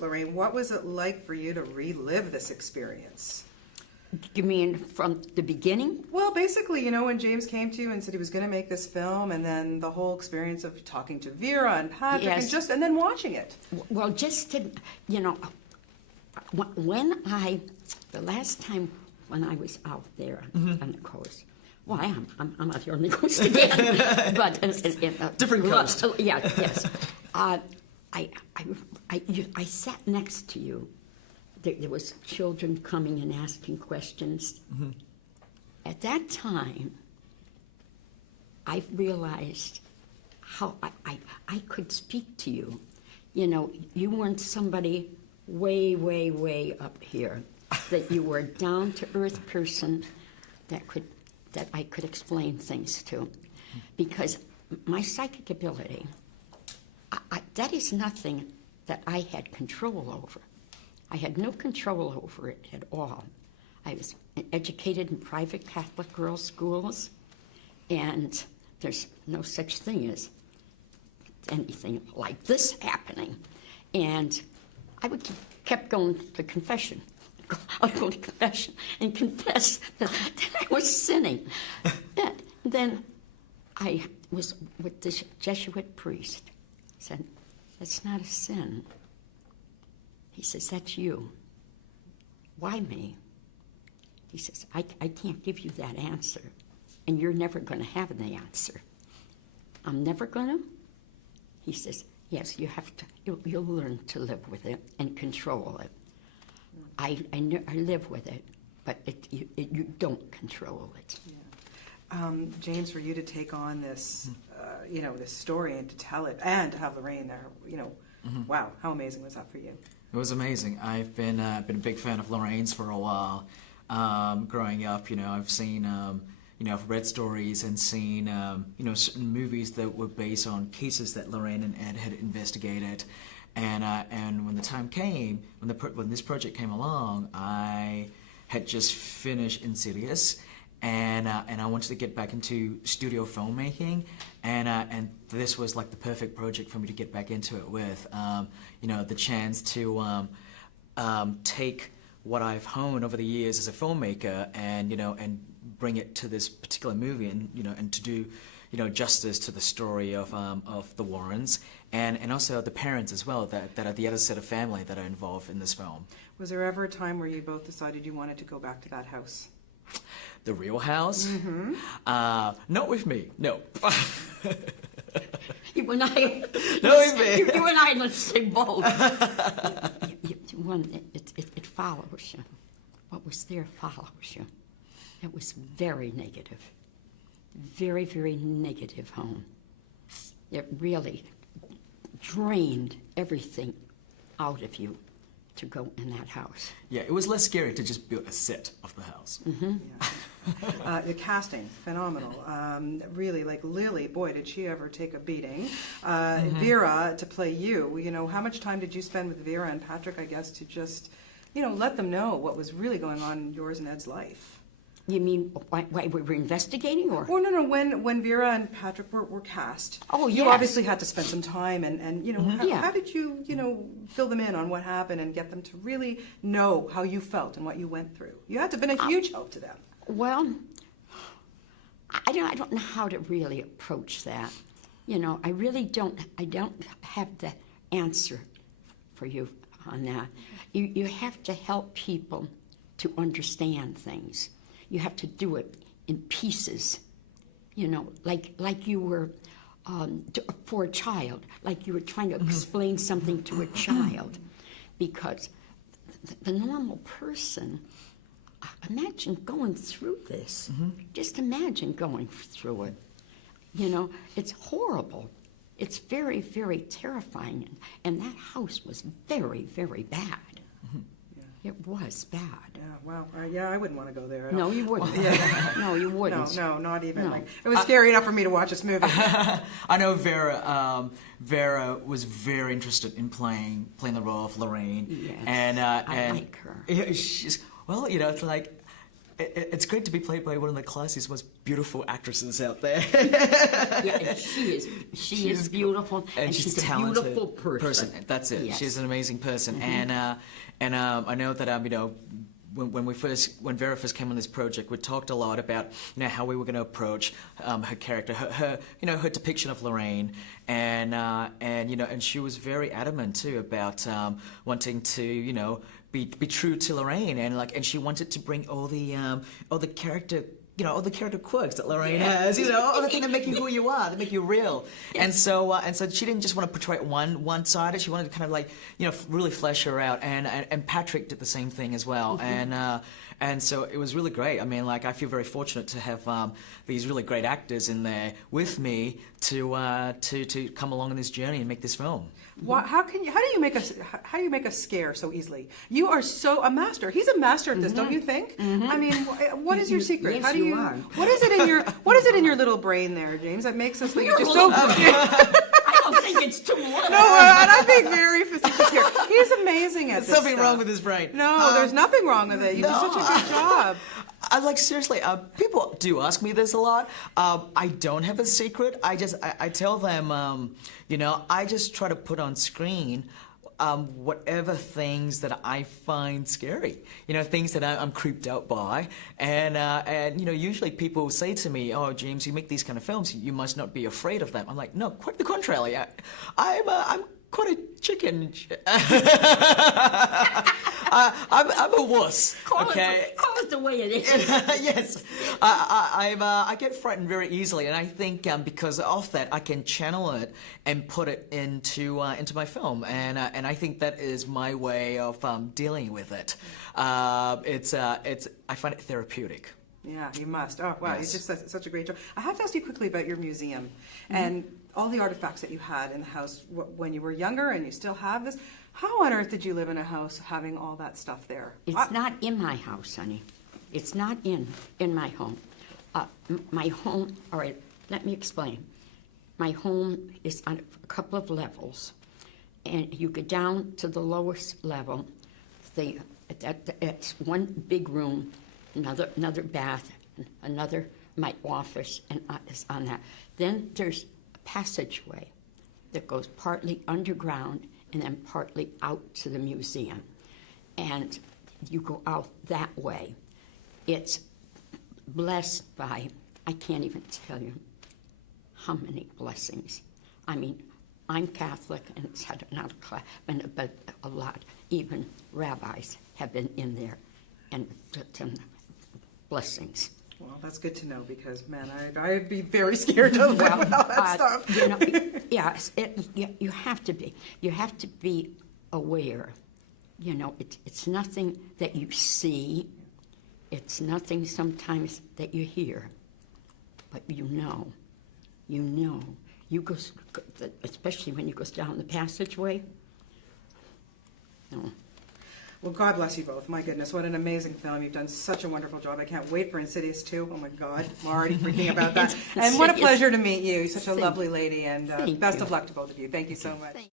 first, Lorraine, what was it like for you to relive this experience? You mean from the beginning? Well, basically, you know, when James came to you and said he was going to make this film, and then the whole experience of talking to Vera and Patrick, Yes. and then watching it. Well, just to, you know, the last time when I was out there on the coast, well, I'm out here on the coast again, but different coast. Yeah, yes. I sat next to you. There was children coming and asking questions. Mm-hmm. At that time, I realized how I could speak to you. You know, you weren't somebody way, way, way up here. That you were a down-to-earth person that I could explain things to. Because my psychic ability, that is nothing that I had control over. I had no control over it at all. I was educated in private Catholic girls' schools, and there's no such thing as anything like this happening. And I kept going to confession. I'd go to confession and confess that I was sinning. And then I was with this Jesuit priest. He said, "That's not a sin." He says, "That's you." "Why me?" He says, I can't give you that answer, and you're never going to have the answer." "I'm never going to?" He says, "Yes, you have to. You'll learn to live with it and control it. I live with it, but you don't control it." Yeah. James, for you to take on this, you know, this story and to tell it, and to have Lorraine there, you know, wow, how amazing was that for you? It was amazing. I've been a big fan of Lorraine's for a while. Growing up, you know, I've seen, you know, I've read stories and seen, you know, certain movies that were based on cases that Lorraine and Ed had investigated. And when the time came, when this project came along, I had just finished Insidious, and I wanted to get back into studio filmmaking, and this was like the perfect project for me to get back into it with. You know, the chance to take what I've honed over the years as a filmmaker, and you know, and bring it to this particular movie, and you know, and to do, you know, justice to the story of the Warrens, and also the parents as well, that are the other set of family that are involved in this film. Was there ever a time where you both decided you wanted to go back to that house? The real house? Mm-hmm. Not with me, no. You and I, No, with me. you and I, let's say both. It follows you. What was there follows you. It was very negative. Very, very negative home. It really drained everything out of you to go in that house. Yeah, it was less scary to just build a set of the house. Mm-hmm. Yeah. The casting, phenomenal. Really, like Lily, boy, did she ever take a beating. Vera, to play you know, how much time did you spend with Vera and Patrick, I guess, to just, you know, let them know what was really going on in yours and Ed's life? You mean why we were investigating, or? Oh, no. When Vera and Patrick were cast, Oh, you yes. obviously had to spend some time, and you know, how did you, you know, fill them in on what happened and get them to really know how you felt and what you went through? You had to have been a huge help to them. Well, I don't know how to really approach that. You know, I don't have the answer for you on that. You have to help people to understand things. You have to do it in pieces, you know, like you were for a child, like you were trying to explain something to a child, because the normal person, imagine going through this. Just imagine going through it. You know, it's horrible. It's very, very terrifying, and that house was very, very bad. It was bad. Yeah, wow. Yeah, I wouldn't want to go there at all. No, you wouldn't. Yeah. No, you wouldn't. No, not even. No. Like, it was scary enough for me to watch this movie. I know Vera. Vera was very interested in playing the role of Lorraine, Yes, and I like her. She's, well, you know, it's like, it's great to be played by one of the classiest, most beautiful actresses out there. Yeah, and she is beautiful, and she's a talented beautiful person. That's it. Yes. She's an amazing person, and I know that you know. When Vera first came on this project, we talked a lot about how we were going to approach her character, her depiction of Lorraine, and she was very adamant too about wanting to be true to Lorraine, and she wanted to bring all the character. All the character quirks that Lorraine has, all the things that make you who you are, that make you real. Yes. And so she didn't just want to portray one side. She wanted to kind of really flesh her out. And Patrick did the same thing as well. Mm-hmm. And so it was really great. I mean, I feel very fortunate to have these really great actors in there with me to come along on this journey and make this film. How do you make a scare so easily? You are a master. He's a master at this, don't you think? I mean, what is your secret? Yes, How do you? are. What is it in your little brain there, James, that makes us think you're just so? I don't think it's too much. No, and I think very facetious here. He's amazing at this. There's something stuff. wrong with his brain. No, there's nothing wrong with it. You do such a good job. Seriously, people do ask me this a lot. I don't have a secret. I tell them, I just try to put on screen whatever things that I find scary, things that I'm creeped out by, and usually people say to me, "Oh, James, you make these kind of films. You must not be afraid of them." I'm like, no, quite the contrary. I'm quite a chicken. I'm a wuss. Call it the way it is. Yes, I get frightened very easily, and I think because of that, I can channel it and put it into my film, and I think that is my way of dealing with it. I find it therapeutic. Yeah, you must. Oh, wow, Yes. it's just such a great job. I have to ask you quickly about your museum and all the artifacts that you had in the house when you were younger, and you still have this. How on earth did you live in a house having all that stuff there? It's not in my house, honey. It's not in my home. My home, all right, let me explain. My home is on a couple of levels, and you go down to the lowest level. It's one big room, another bath, my office, and is on that. Then there's a passageway that goes partly underground and then partly out to the museum. And you go out that way. It's blessed by, I can't even tell you how many blessings. I mean, I'm Catholic, and it's not a class, but a lot, even rabbis have been in there, and blessings. Well, that's good to know, because, man, I'd be very scared to live with all that stuff. Yes, you have to be. You have to be aware. It's nothing that you see. It's nothing sometimes that you hear. But you know. You go, especially when you go down the passageway. No. Well, God bless you both. My goodness, what an amazing film. You've done such a wonderful job. I can't wait for Insidious 2. Oh, my God. I'm already freaking about that. And what a pleasure to meet you. You're such a lovely lady, and best of luck to both of you. Thank you so much.